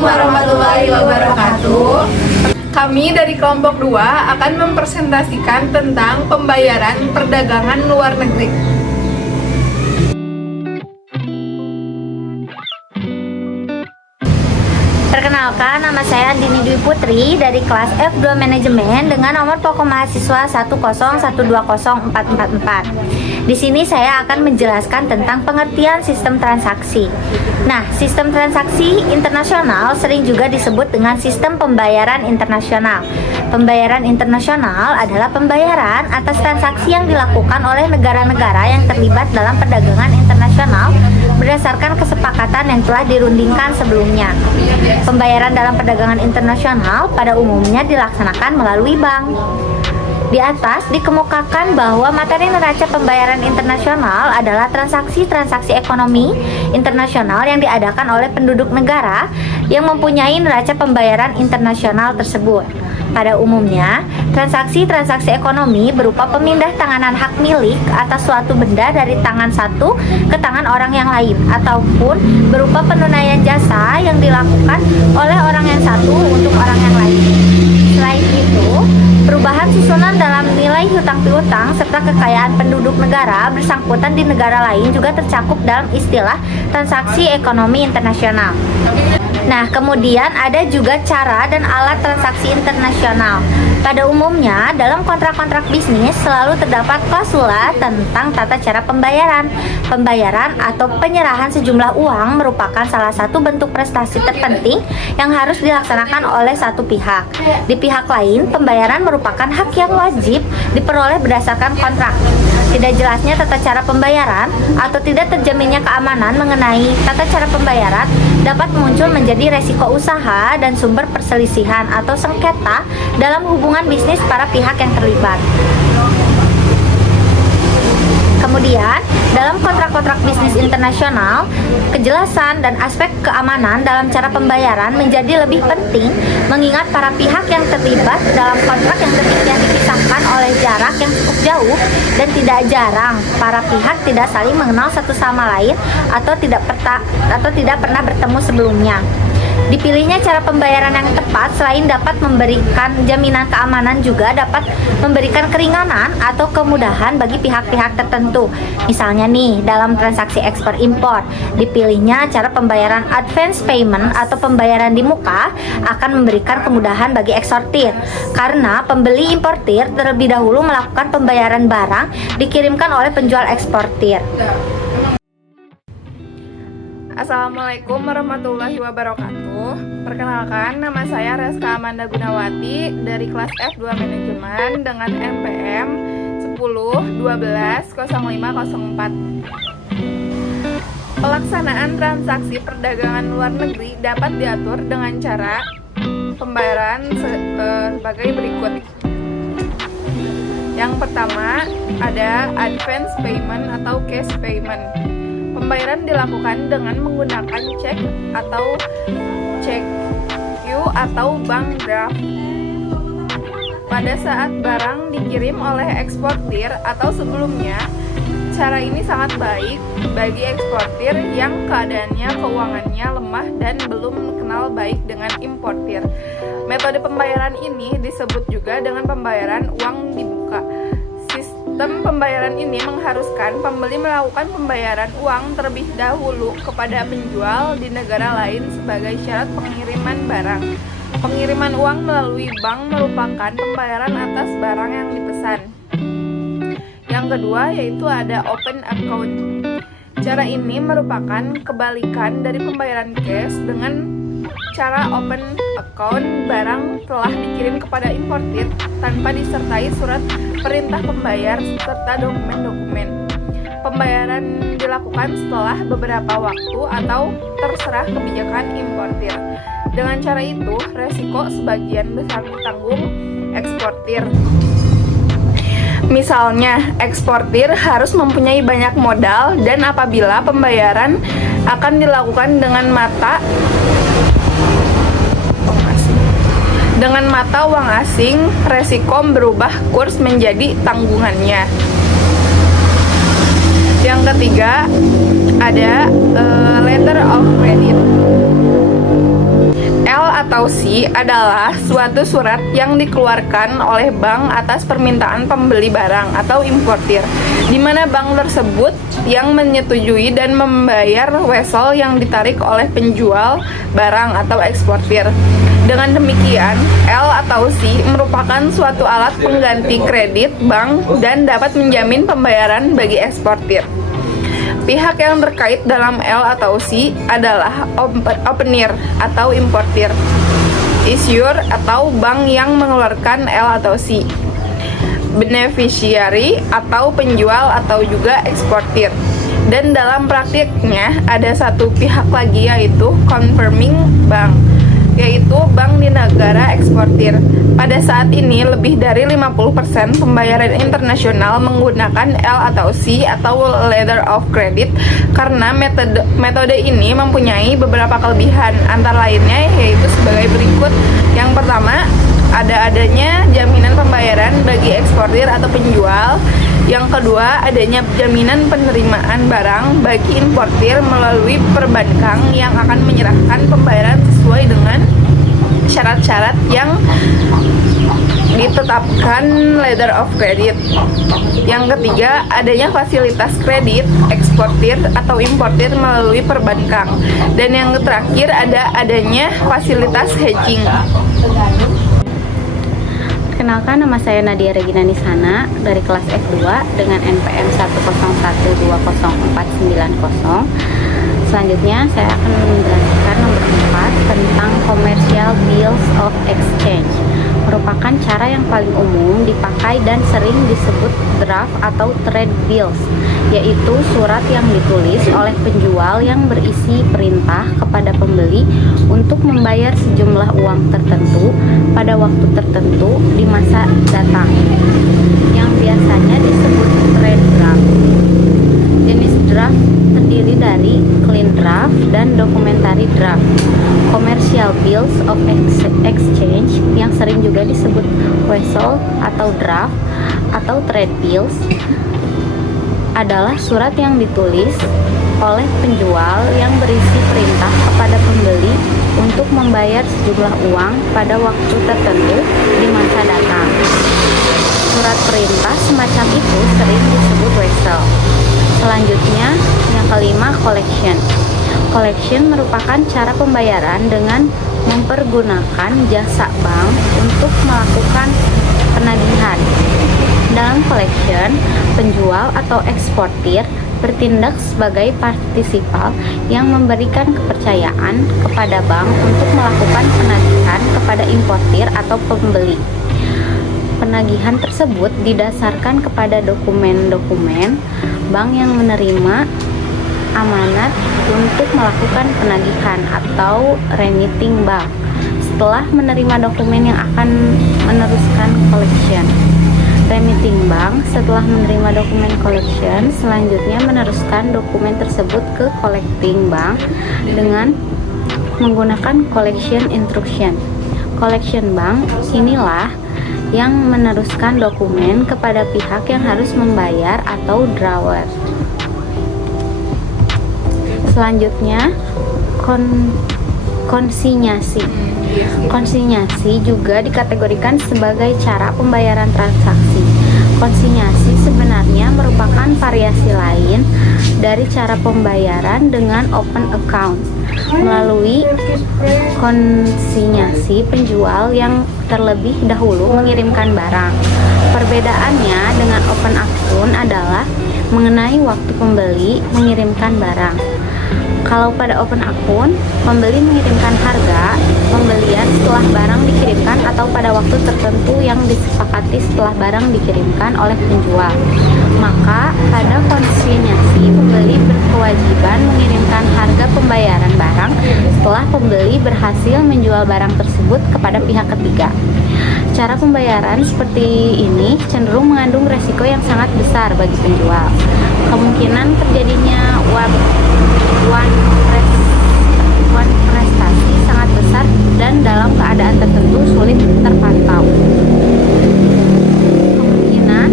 warahmatullahi wabarakatuh. Kami dari kelompok 2 akan mempresentasikan tentang pembayaran perdagangan luar negeri. Perkenalkan, nama saya Andini Dwi Putri dari kelas F2 Manajemen dengan nomor pokok mahasiswa 101204444. Di sini saya akan menjelaskan tentang pengertian sistem transaksi. Nah, sistem transaksi internasional sering juga disebut dengan sistem pembayaran internasional. Pembayaran internasional adalah pembayaran atas transaksi yang dilakukan oleh negara-negara yang terlibat dalam perdagangan internasional berdasarkan kesepakatan yang telah dirundingkan sebelumnya. Pembayaran dalam perdagangan internasional pada umumnya dilaksanakan melalui bank. Di atas dikemukakan bahwa materi neraca pembayaran internasional adalah transaksi-transaksi ekonomi internasional yang diadakan oleh penduduk negara yang mempunyai neraca pembayaran internasional tersebut. Pada umumnya, transaksi-transaksi ekonomi berupa pemindah tanganan hak milik atas suatu benda dari tangan satu ke tangan orang yang lain, ataupun berupa penunaian jasa yang dilakukan oleh orang yang satu untuk orang yang lain. Selain itu, perubahan susunan dalam nilai hutang piutang serta kekayaan penduduk negara bersangkutan di negara lain juga tercakup dalam istilah transaksi ekonomi internasional. Nah, kemudian ada juga cara dan alat transaksi internasional. Pada umumnya, dalam kontrak-kontrak bisnis selalu terdapat klausula tentang tata cara pembayaran. Pembayaran atau penyerahan sejumlah uang merupakan salah satu bentuk prestasi terpenting yang harus dilaksanakan oleh satu pihak. Di pihak lain, pembayaran merupakan hak yang wajib diperoleh berdasarkan kontrak. Tidak jelasnya tata cara pembayaran atau tidak terjaminnya keamanan mengenai tata cara pembayaran dapat muncul menjadi resiko usaha dan sumber perselisihan atau sengketa dalam hubungan bisnis para pihak yang terlibat. Kemudian, dalam kontrak-kontrak bisnis internasional, kejelasan dan aspek keamanan dalam cara pembayaran menjadi lebih penting mengingat para pihak yang terlibat dalam kontrak yang demikian dipisahkan oleh jarak yang cukup jauh dan tidak jarang para pihak tidak saling mengenal satu sama lain atau tidak pernah bertemu sebelumnya. Dipilihnya cara pembayaran yang tepat selain dapat memberikan jaminan keamanan juga dapat memberikan keringanan atau kemudahan bagi pihak-pihak tertentu. Misalnya nih, dalam transaksi ekspor impor, dipilihnya cara pembayaran advance payment atau pembayaran di muka akan memberikan kemudahan bagi eksportir karena pembeli importir terlebih dahulu melakukan pembayaran barang dikirimkan oleh penjual eksportir. Assalamualaikum warahmatullahi wabarakatuh. Perkenalkan, nama saya Reska Amanda Gunawati dari kelas F2 Manajemen dengan NPM 10120504. Pelaksanaan transaksi perdagangan luar negeri dapat diatur dengan cara pembayaran sebagai berikut. Yang pertama ada advance payment atau cash payment. Pembayaran dilakukan dengan menggunakan cek atau cek Q atau bank draft. Pada saat barang dikirim oleh eksportir atau sebelumnya, cara ini sangat baik bagi eksportir yang keadaannya keuangannya lemah dan belum kenal baik dengan importir. Metode pembayaran ini disebut juga dengan pembayaran uang di muka. Sistem pembayaran ini mengharuskan pembeli melakukan pembayaran uang terlebih dahulu kepada penjual di negara lain sebagai syarat pengiriman barang. Pengiriman uang melalui bank merupakan pembayaran atas barang yang dipesan. Yang kedua yaitu ada open account. Cara ini merupakan kebalikan dari pembayaran cash. Dengan cara open account, barang telah dikirim kepada importir tanpa disertai surat perintah pembayar serta dokumen-dokumen. Pembayaran dilakukan setelah beberapa waktu atau terserah kebijakan importir. Dengan cara itu, resiko sebagian besar ditanggung eksportir. Misalnya, eksportir harus mempunyai banyak modal dan apabila pembayaran akan dilakukan dengan mata uang asing, resiko berubah kurs menjadi tanggungannya. Yang ketiga ada letter of credit. adalah suatu surat yang dikeluarkan oleh bank atas permintaan pembeli barang atau importir, di mana bank tersebut yang menyetujui dan membayar wesel yang ditarik oleh penjual barang atau eksportir. Dengan demikian, L atau C merupakan suatu alat pengganti kredit bank dan dapat menjamin pembayaran bagi eksportir. Pihak yang terkait dalam L atau C adalah opener atau importir, issuer atau bank yang mengeluarkan L atau C, beneficiary atau penjual atau juga eksportir. Dan dalam praktiknya ada satu pihak lagi, yaitu confirming bank, yaitu bank di negara eksportir. Pada saat ini lebih dari 50% pembayaran internasional menggunakan L atau C atau letter of credit, karena metode ini mempunyai beberapa kelebihan, antara lainnya yaitu sebagai berikut. Yang pertama, adanya jaminan pembayaran bagi eksportir atau penjual. Yang kedua, adanya jaminan penerimaan barang bagi importir melalui perbankan yang akan menyerahkan pembayaran sesuai dengan syarat-syarat yang ditetapkan letter of credit. Yang ketiga, adanya fasilitas kredit eksportir atau importir melalui perbankan. Dan yang terakhir, adanya fasilitas hedging. Perkenalkan, nama saya Nadia Regina Nisana dari kelas F2 dengan NPM 101200490. Selanjutnya saya akan menjelaskan nomor 4 tentang commercial bills of exchange. Merupakan cara yang paling umum dipakai dan sering disebut draft atau trade bills, yaitu surat yang ditulis oleh penjual yang berisi perintah kepada pembeli untuk membayar sejumlah uang tertentu pada waktu tertentu di masa datang, yang biasanya disebut trade draft. Jenis draft terdiri dari clean draft dan documentary draft. Commercial bills of exchange yang sering juga disebut wesel atau draft atau trade bills adalah surat yang ditulis oleh penjual yang berisi perintah kepada pembeli untuk membayar sejumlah uang pada waktu tertentu di masa datang. Surat perintah semacam itu sering disebut wesel. Selanjutnya, yang kelima, collection. Collection merupakan cara pembayaran dengan mempergunakan jasa bank untuk melakukan penagihan. Dalam collection, penjual atau eksportir bertindak sebagai partisipal yang memberikan kepercayaan kepada bank untuk melakukan penagihan kepada importir atau pembeli. Penagihan tersebut didasarkan kepada dokumen-dokumen bank yang menerima amanat untuk melakukan penagihan atau remitting bank. Setelah menerima dokumen yang akan meneruskan collection, remitting bank setelah menerima dokumen collection selanjutnya meneruskan dokumen tersebut ke collecting bank dengan menggunakan collection instruction. Collection bank inilah yang meneruskan dokumen kepada pihak yang harus membayar atau drawer. Selanjutnya, konsinyasi. Konsinyasi juga dikategorikan sebagai cara pembayaran transaksi. Konsinyasi sebenarnya merupakan variasi lain dari cara pembayaran dengan open account. Melalui konsinyasi, penjual yang terlebih dahulu mengirimkan barang. Perbedaannya dengan open account adalah mengenai waktu pembeli mengirimkan barang. Kalau pada open account, pembeli mengirimkan harga pembelian setelah barang dikirimkan atau pada waktu tertentu yang disepakati setelah barang dikirimkan oleh penjual. Maka pada konsinyasi, pembeli berkewajiban mengirimkan harga pembayaran barang setelah pembeli berhasil menjual barang tersebut kepada pihak ketiga. Cara pembayaran seperti ini cenderung mengandung resiko yang sangat besar bagi penjual. Kemungkinan terjadinya one prestasi sangat besar dan dalam keadaan tertentu sulit terpantau. Kemungkinan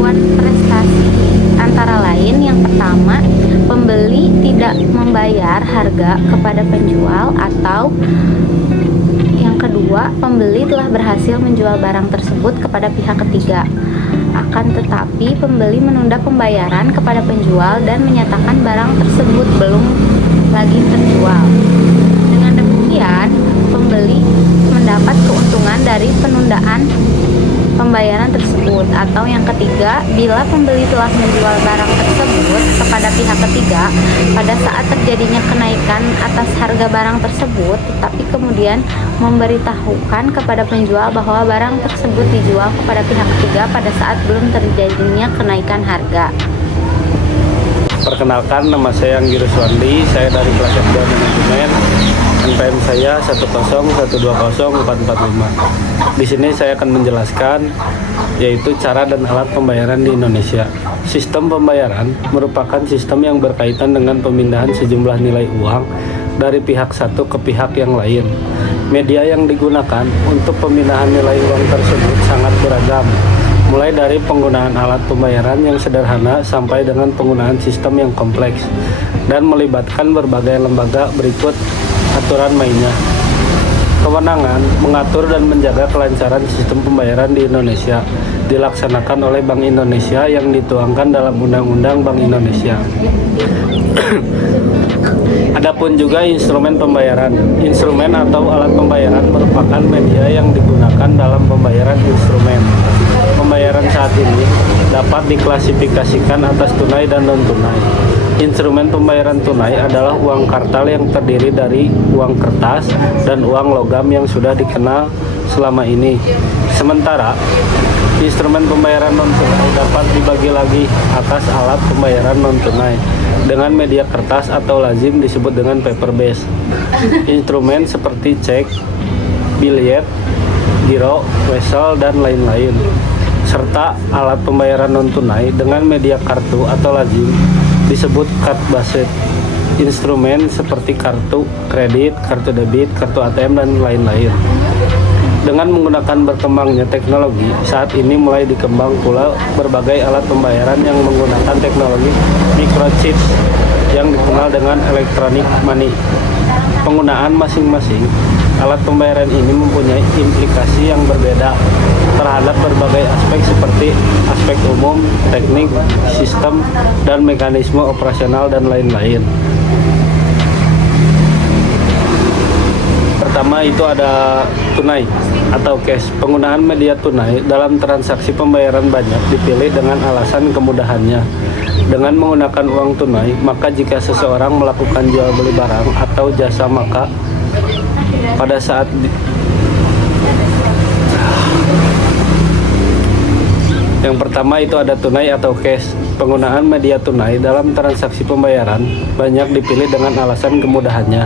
one prestasi antara lain yang pertama, pembeli tidak membayar harga kepada penjual atau kedua, pembeli telah berhasil menjual barang tersebut kepada pihak ketiga. Akan tetapi, pembeli menunda pembayaran kepada penjual dan menyatakan barang tersebut belum lagi terjual. Dengan demikian, pembeli mendapat keuntungan dari penundaan pembayaran tersebut. Atau yang ketiga, bila pembeli telah menjual barang tersebut kepada pihak ketiga pada saat terjadinya kenaikan atas harga barang tersebut, tetapi kemudian memberitahukan kepada penjual bahwa barang tersebut dijual kepada pihak ketiga pada saat belum terjadinya kenaikan harga. Perkenalkan, nama saya Anggi Ruswandi, saya dari kelas F2 Manajemen. NPM saya 1020445. Di sini saya akan menjelaskan yaitu cara dan alat pembayaran di Indonesia. Sistem pembayaran merupakan sistem yang berkaitan dengan pemindahan sejumlah nilai uang dari pihak satu ke pihak yang lain. Media yang digunakan untuk pemindahan nilai uang tersebut sangat beragam, mulai dari penggunaan alat pembayaran yang sederhana sampai dengan penggunaan sistem yang kompleks dan melibatkan berbagai lembaga. Berikut aturan mainnya. Kewenangan mengatur dan menjaga kelancaran sistem pembayaran di Indonesia dilaksanakan oleh Bank Indonesia yang dituangkan dalam Undang-Undang Bank Indonesia. Adapun juga instrumen pembayaran. Instrumen atau alat pembayaran merupakan media yang digunakan dalam pembayaran instrumen. Pembayaran saat ini dapat diklasifikasikan atas tunai dan non-tunai. Instrumen pembayaran tunai adalah uang kartal yang terdiri dari uang kertas dan uang logam yang sudah dikenal selama ini. Sementara instrumen pembayaran non-tunai dapat dibagi lagi atas alat pembayaran non-tunai dengan media kertas atau lazim disebut dengan paper base. Instrumen seperti cek, biljet, giro, wesel, dan lain-lain. Serta alat pembayaran non-tunai dengan media kartu atau lazim disebut card based. Instrumen seperti kartu kredit, kartu debit, kartu ATM, dan lain-lain. Dengan menggunakan berkembangnya teknologi, saat ini mulai dikembang pula berbagai alat pembayaran yang menggunakan teknologi microchip yang dikenal dengan electronic money. Penggunaan masing-masing alat pembayaran ini mempunyai implikasi yang berbeda terhadap berbagai aspek seperti aspek umum, teknik, sistem, dan mekanisme operasional dan lain-lain. Pertama itu ada tunai atau cash. Penggunaan media tunai dalam transaksi pembayaran banyak dipilih dengan alasan kemudahannya. Dengan menggunakan uang tunai, maka jika seseorang melakukan jual beli barang atau jasa, maka pada saat yang pertama itu ada tunai atau cash. Penggunaan media tunai dalam transaksi pembayaran banyak dipilih dengan alasan kemudahannya.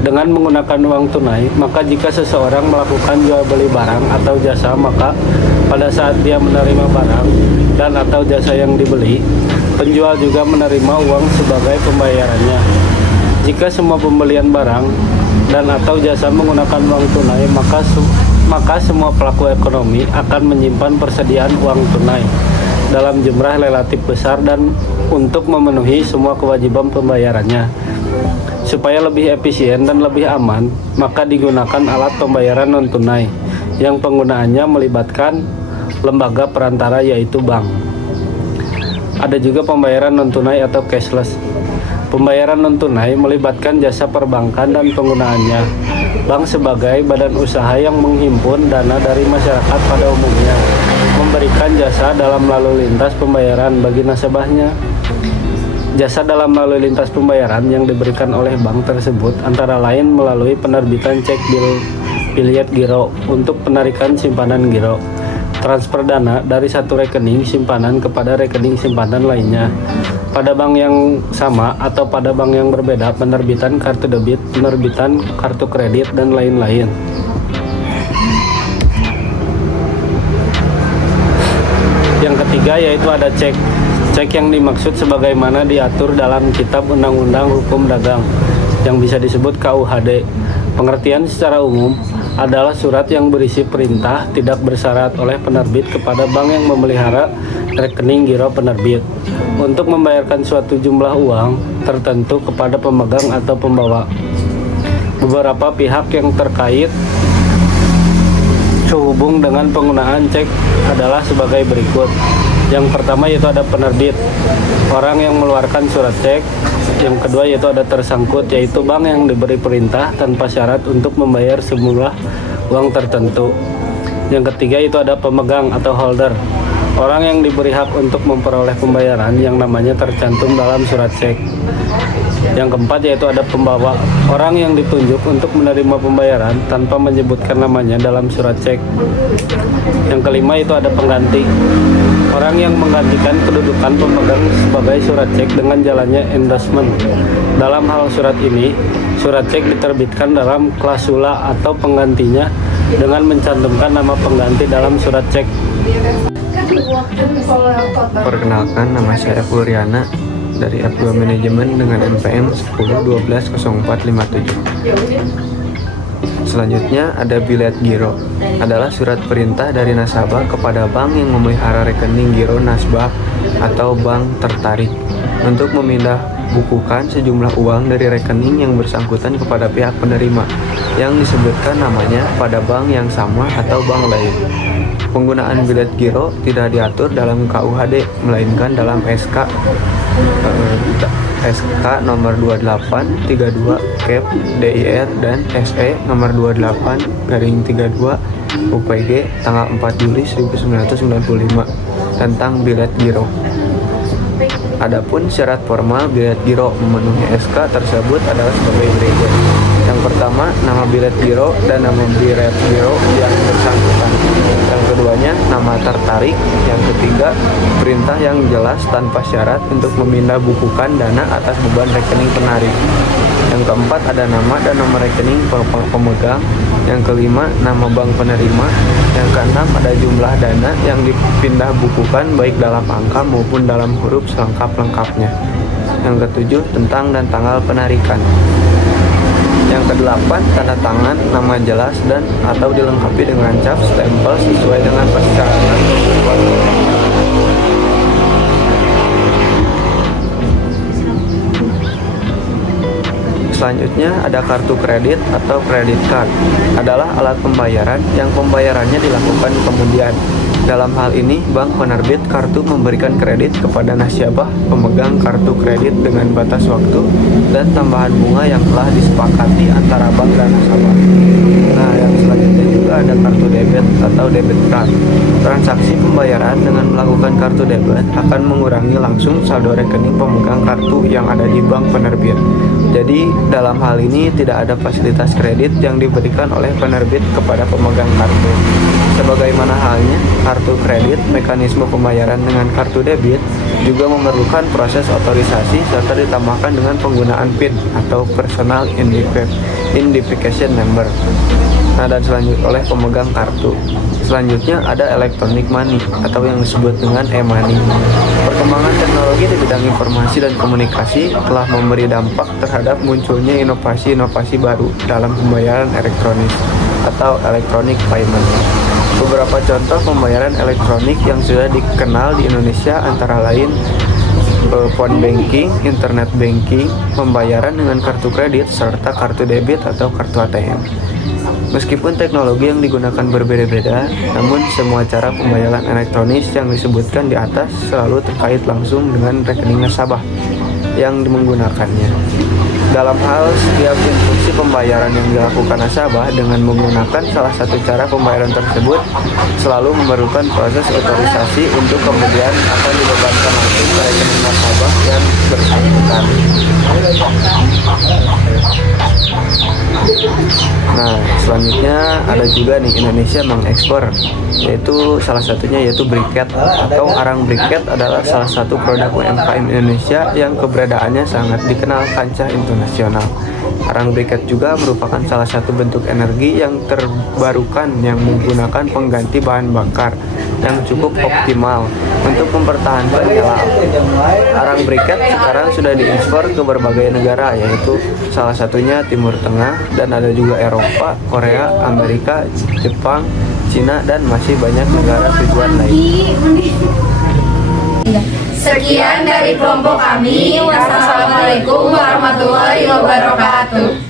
Dengan menggunakan uang tunai, maka jika seseorang melakukan jual beli barang atau jasa, maka pada saat dia menerima barang dan atau jasa yang dibeli, penjual juga menerima uang sebagai pembayarannya. Jika semua pembelian barang dan atau jasa menggunakan uang tunai, maka semua pelaku ekonomi akan menyimpan persediaan uang tunai dalam jumlah relatif besar dan untuk memenuhi semua kewajiban pembayarannya. Supaya lebih efisien dan lebih aman, maka digunakan alat pembayaran non-tunai yang penggunaannya melibatkan lembaga perantara yaitu bank. Ada juga pembayaran non-tunai atau cashless. Pembayaran non-tunai melibatkan jasa perbankan dan penggunaannya. Bank sebagai badan usaha yang menghimpun dana dari masyarakat pada umumnya, memberikan jasa dalam lalu lintas pembayaran bagi nasabahnya. Jasa dalam lalu lintas pembayaran yang diberikan oleh bank tersebut antara lain melalui penerbitan cek, biljet giro untuk penarikan simpanan giro, transfer dana dari satu rekening simpanan kepada rekening simpanan lainnya pada bank yang sama atau pada bank yang berbeda, penerbitan kartu debit, penerbitan kartu kredit, dan lain-lain. Yang ketiga yaitu ada cek. Cek yang dimaksud sebagaimana diatur dalam Kitab Undang-Undang Hukum Dagang yang bisa disebut KUHD. Pengertian secara umum adalah surat yang berisi perintah tidak bersyarat oleh penerbit kepada bank yang memelihara rekening giro penerbit untuk membayarkan suatu jumlah uang tertentu kepada pemegang atau pembawa. Beberapa pihak yang terkait sehubung dengan penggunaan cek adalah sebagai berikut. Yang pertama yaitu ada penerbit, orang yang mengeluarkan surat cek. Yang kedua yaitu ada tersangkut, yaitu bank yang diberi perintah tanpa syarat untuk membayar sejumlah uang tertentu. Yang ketiga itu ada pemegang atau holder, orang yang diberi hak untuk memperoleh pembayaran yang namanya tercantum dalam surat cek. Yang keempat yaitu ada pembawa, orang yang ditunjuk untuk menerima pembayaran tanpa menyebutkan namanya dalam surat cek. Yang kelima itu ada pengganti, orang yang menggantikan kedudukan pemegang sebagai surat cek dengan jalannya endorsement. Dalam hal surat ini, surat cek diterbitkan dalam klausula atau penggantinya dengan mencantumkan nama pengganti dalam surat cek. Perkenalkan, nama saya Floriana dari F2 Manajemen dengan NPM 10120457. Selanjutnya ada bilet giro, adalah surat perintah dari nasabah kepada bank yang memelihara rekening giro nasabah atau bank tertarik untuk memindah bukukan sejumlah uang dari rekening yang bersangkutan kepada pihak penerima yang disebutkan namanya pada bank yang sama atau bank lain. Penggunaan bilet giro tidak diatur dalam KUHD, melainkan dalam SK nomor 2832 Kep DIR dan SE nomor 28/32 UPG tanggal 4 Juli 1995 tentang bilet giro. Adapun syarat formal bilet giro memenuhi SK tersebut adalah sebagai berikut. Yang pertama, nama bilet giro dan nama bilet giro yang bersangkutan. Yang keduanya, nama tertarik. Yang ketiga, perintah yang jelas tanpa syarat untuk memindah bukukan dana atas beban rekening penarik. Yang keempat, ada nama dan nomor rekening pemegang. Yang kelima, nama bank penerima. Yang keenam, ada jumlah dana yang dipindah bukukan baik dalam angka maupun dalam huruf selengkap-lengkapnya. Yang ketujuh, tentang dan tanggal penarikan. Yang kedelapan, tanda tangan, nama jelas dan atau dilengkapi dengan cap stempel sesuai dengan persyaratan. Selanjutnya ada kartu kredit atau credit card, adalah alat pembayaran yang pembayarannya dilakukan kemudian. Dalam hal ini, bank penerbit kartu memberikan kredit kepada nasabah pemegang kartu kredit dengan batas waktu dan tambahan bunga yang telah disepakati antara bank dan nasabah. Nah, yang selanjutnya juga ada kartu debit atau debit card. Transaksi pembayaran dengan melakukan kartu debit akan mengurangi langsung saldo rekening pemegang kartu yang ada di bank penerbit. Jadi, dalam hal ini tidak ada fasilitas kredit yang diberikan oleh penerbit kepada pemegang kartu. Sebagaimana halnya kartu kredit, mekanisme pembayaran dengan kartu debit juga memerlukan proses otorisasi serta ditambahkan dengan penggunaan PIN atau Personal Identification Number. Nah, dan selanjutnya oleh pemegang kartu. Selanjutnya ada electronic money atau yang disebut dengan e-money. Perkembangan teknologi di bidang informasi dan komunikasi telah memberi dampak terhadap munculnya inovasi-inovasi baru dalam pembayaran elektronik atau electronic payment. Beberapa contoh pembayaran elektronik yang sudah dikenal di Indonesia antara lain phone banking, internet banking, pembayaran dengan kartu kredit, serta kartu debit atau kartu ATM. Meskipun teknologi yang digunakan berbeda-beda, namun semua cara pembayaran elektronik yang disebutkan di atas selalu terkait langsung dengan rekening nasabah yang menggunakannya. Dalam hal setiap instruksi pembayaran yang dilakukan nasabah dengan menggunakan salah satu cara pembayaran tersebut selalu memerlukan proses otorisasi untuk kemudian akan dibebankan langsung ke rekening nasabah yang bersangkutan. Nah, selanjutnya ada juga nih Indonesia mengekspor, yaitu salah satunya yaitu briket atau arang briket adalah salah satu produk UMKM Indonesia yang keberadaannya sangat dikenal kancah internasional. Arang briket juga merupakan salah satu bentuk energi yang terbarukan yang menggunakan pengganti bahan bakar yang cukup optimal untuk mempertahankan nyala api. Arang briket sekarang sudah diekspor ke berbagai negara, yaitu salah satunya Timur Tengah dan ada juga Eropa, Korea, Amerika, Jepang, Cina, dan masih banyak negara tujuan lain. Sekian dari kelompok kami. Wassalamualaikum warahmatullahi wabarakatuh.